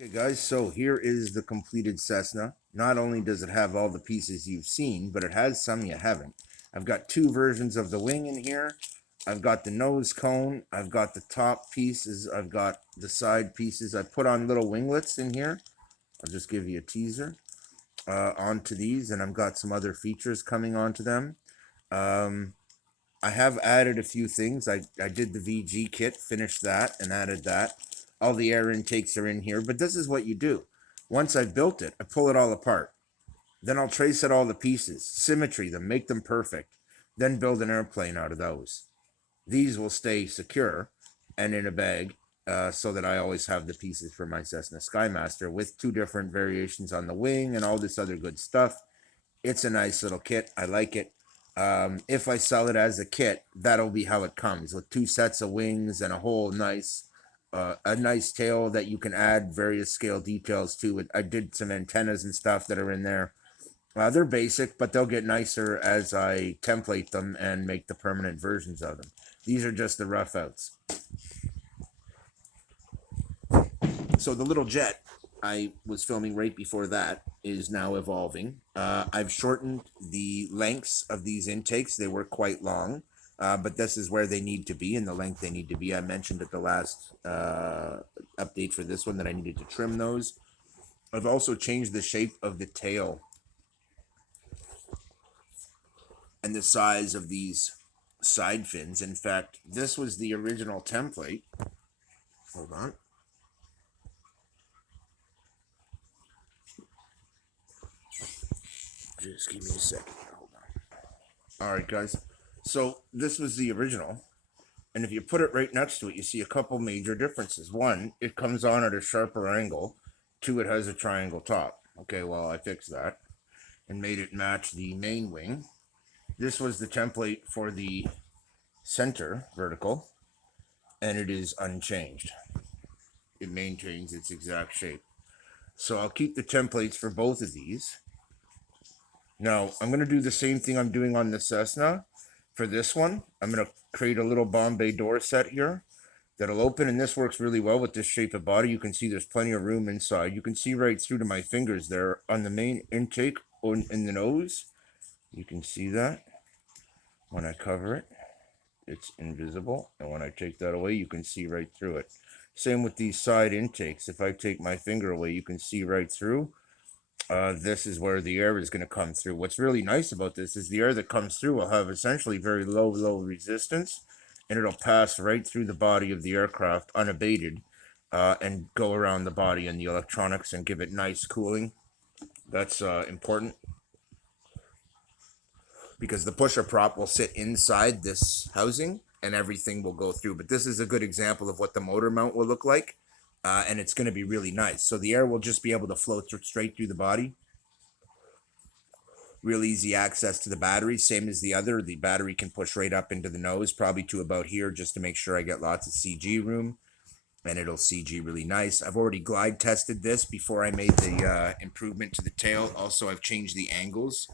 Okay, guys, so here is the completed Cessna. Not only does it have all the pieces you've seen, but it has some you haven't. I've got two versions of the wing in here. I've got the nose cone, I've got the top pieces, I've got the side pieces. I put on little winglets in here. I'll just give you a teaser onto these, and I've got some other features coming onto them. Um, I have added a few things. I did the VG kit, finished that, and added that. All the air intakes are in here, but this is what you do. Once I've built it, I pull it all apart. Then I'll trace out all the pieces, symmetry them, make them perfect. Then build an airplane out of those. These will stay secure and in a bag so that I always have the pieces for my Cessna Skymaster with two different variations on the wing and all this other good stuff. It's a nice little kit. I like it. If I sell it as a kit, that'll be how it comes with two sets of wings and a nice tail that you can add various scale details to. I did some antennas and stuff that are in there. They're basic, but they'll get nicer as I template them and make the permanent versions of them. These are just the rough outs. So the little jet I was filming right before that is now evolving. I've shortened the lengths of these intakes. They were quite long, but this is where they need to be and the length they need to be. I mentioned at the last update for this one that I needed to trim those. I've also changed the shape of the tail and the size of these side fins. In fact, this was the original template. Hold on. Just give me a second. Hold on. All right, guys. So this was the original. And if you put it right next to it, you see a couple major differences. One, it comes on at a sharper angle. Two, it has a triangle top. Okay, well, I fixed that and made it match the main wing. This was the template for the center vertical, and it is unchanged. It maintains its exact shape. So I'll keep the templates for both of these. Now, I'm going to do the same thing I'm doing on the Cessna for this one. I'm going to create a little Bombay door set here that'll open, and this works really well with this shape of body. You can see there's plenty of room inside. You can see right through to my fingers there on the main intake in the nose. You can see that when I cover it. It's invisible, and when I take that away, you can see right through it. Same with these side intakes. If I take my finger away, you can see right through. This is where the air is going to come through. What's really nice about this is the air that comes through will have essentially very low resistance, and it'll pass right through the body of the aircraft unabated and go around the body and the electronics and give it nice cooling. That's important because the pusher prop will sit inside this housing and everything will go through. But this is a good example of what the motor mount will look like. And it's going to be really nice. So the air will just be able to flow straight through the body. Real easy access to the battery, same as the other. The battery can push right up into the nose, probably to about here, just to make sure I get lots of CG room. And it'll CG really nice. I've already glide tested this before I made the improvement to the tail. Also, I've changed the angles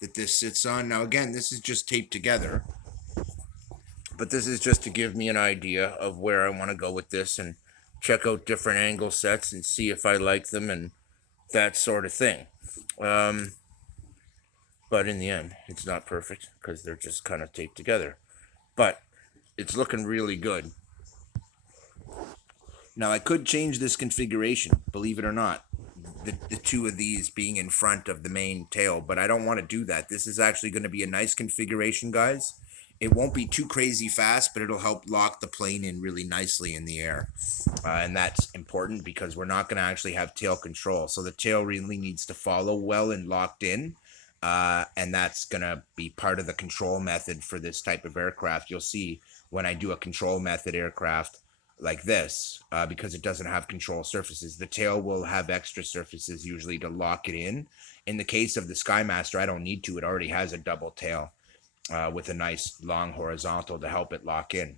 that this sits on. Now, again, this is just taped together, but this is just to give me an idea of where I want to go with this and check out different angle sets and see if I like them and that sort of thing. But in the end, it's not perfect because they're just kind of taped together. But it's looking really good. Now, I could change this configuration, believe it or not, the two of these being in front of the main tail, but I don't want to do that. This is actually going to be a nice configuration, guys. It won't be too crazy fast, but it'll help lock the plane in really nicely in the air. And that's important because we're not going to actually have tail control. So the tail really needs to follow well and locked in. And that's going to be part of the control method for this type of aircraft. You'll see when I do a control method aircraft like this, because it doesn't have control surfaces. The tail will have extra surfaces usually to lock it in. In the case of the Skymaster, I don't need to. It already has a double tail with a nice long horizontal to help it lock in.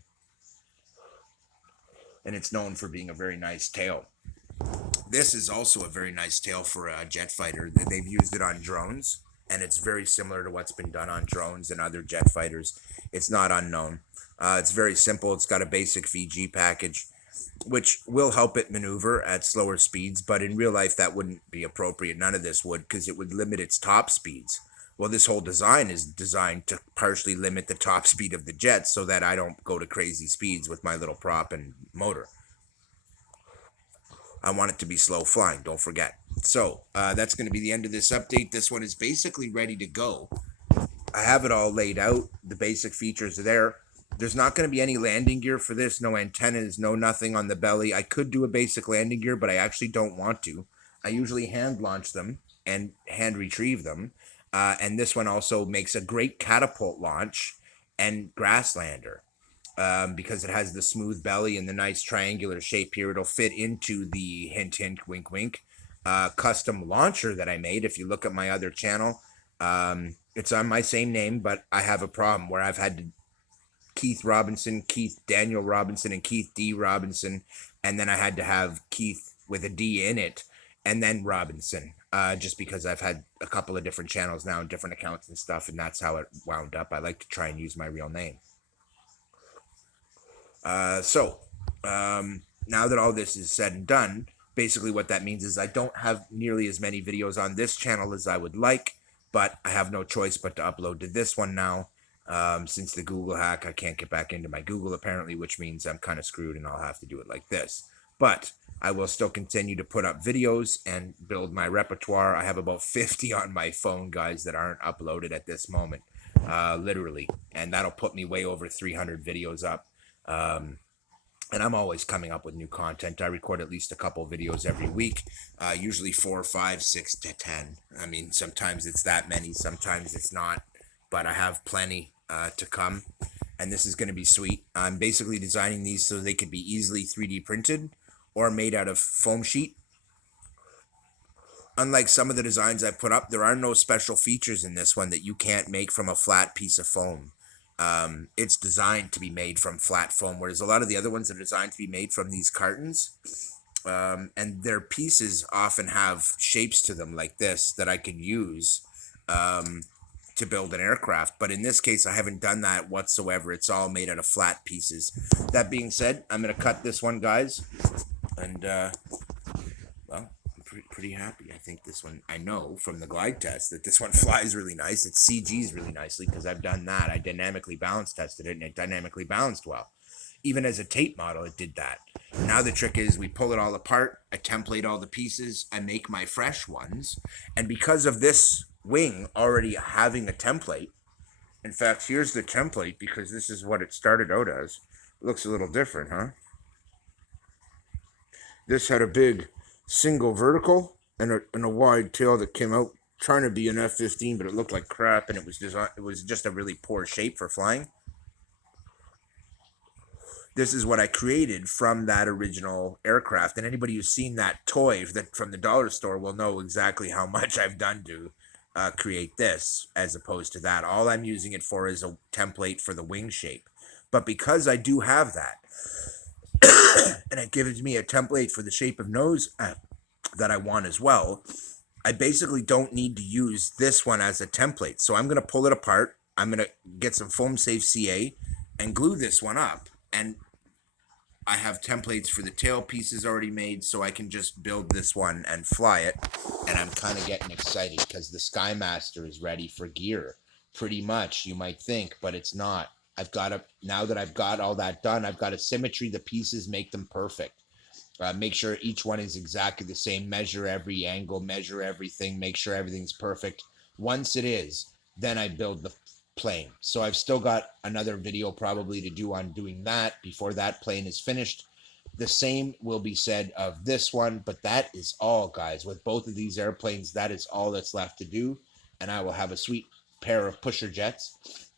And it's known for being a very nice tail. This is also a very nice tail for a jet fighter. They've used it on drones, and it's very similar to what's been done on drones and other jet fighters. It's not unknown. It's very simple. It's got a basic VG package. which will help it maneuver at slower speeds, but in real life that wouldn't be appropriate. None of this would, because it would limit its top speeds. Well, this whole design is designed to partially limit the top speed of the jet so that I don't go to crazy speeds with my little prop and motor. I want it to be slow flying, don't forget. So that's going to be the end of this update. This one is basically ready to go. I have it all laid out. The basic features are there. There's not going to be any landing gear for this. No antennas, no nothing on the belly. I could do a basic landing gear, but I actually don't want to. I usually hand launch them and hand retrieve them. And this one also makes a great catapult launch and grass lander. Because it has the smooth belly and the nice triangular shape here. It'll fit into the hint, hint, wink, wink custom launcher that I made. If you look at my other channel, it's on my same name, but I have a problem where I've had Keith Robinson, Keith Daniel Robinson, and Keith D. Robinson, and then I had to have Keith with a D in it, and then Robinson, just because I've had a couple of different channels now and different accounts and stuff, and that's how it wound up. I like to try and use my real name. Now that all this is said and done, basically what that means is I don't have nearly as many videos on this channel as I would like, but I have no choice but to upload to this one now. Since the Google hack, I can't get back into my Google apparently, which means I'm kind of screwed and I'll have to do it like this. But I will still continue to put up videos and build my repertoire. I have about 50 on my phone, guys, that aren't uploaded at this moment, literally. And that'll put me way over 300 videos up. And I'm always coming up with new content. I record at least a couple videos every week, usually 4, 5, 6 to 10. I mean, sometimes it's that many, sometimes it's not, but I have plenty to come, and this is going to be sweet. I'm basically designing these so they could be easily 3D printed or made out of foam sheet. Unlike some of the designs I put up, there are no special features in this one that you can't make from a flat piece of foam. It's designed to be made from flat foam, whereas a lot of the other ones are designed to be made from these cartons. And their pieces often have shapes to them like this that I could use to build an aircraft. But in this case, I haven't done that whatsoever. It's all made out of flat pieces. That being said, I'm going to cut this one, guys. And, well, pretty happy. I think this one, I know from the glide test that this one flies really nice. It CGs really nicely because I've done that. I dynamically balance tested it and it dynamically balanced well. Even as a tape model, it did that. Now the trick is we pull it all apart, I template all the pieces, I make my fresh ones, and because of this wing already having a template, in fact, here's the template because this is what it started out as. It looks a little different, huh? This had a big single vertical and a wide tail that came out trying to be an F-15, but it looked like crap, and it was just a really poor shape for flying. This is what I created from that original aircraft, and anybody who's seen that toy from the dollar store will know exactly how much I've done to create this as opposed to that. All I'm using it for is a template for the wing shape. But because I do have that, and it gives me a template for the shape of nose that I want as well, I basically don't need to use this one as a template. So I'm going to pull it apart. I'm going to get some foam safe CA and glue this one up. And I have templates for the tail pieces already made, so I can just build this one and fly it. And I'm kind of getting excited because the Skymaster is ready for gear. Pretty much, you might think, but it's not. Now that I've got all that done, I've got a symmetry. The pieces make them perfect. Make sure each one is exactly the same. Measure every angle, measure everything, make sure everything's perfect. Once it is, then I build the plane. So I've still got another video probably to do on doing that before that plane is finished. The same will be said of this one, but that is all, guys. With both of these airplanes, that is all that's left to do, and I will have a sweet pair of pusher jets.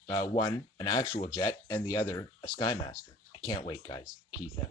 One, an actual jet, and the other, a Skymaster. I can't wait, guys. Keith out.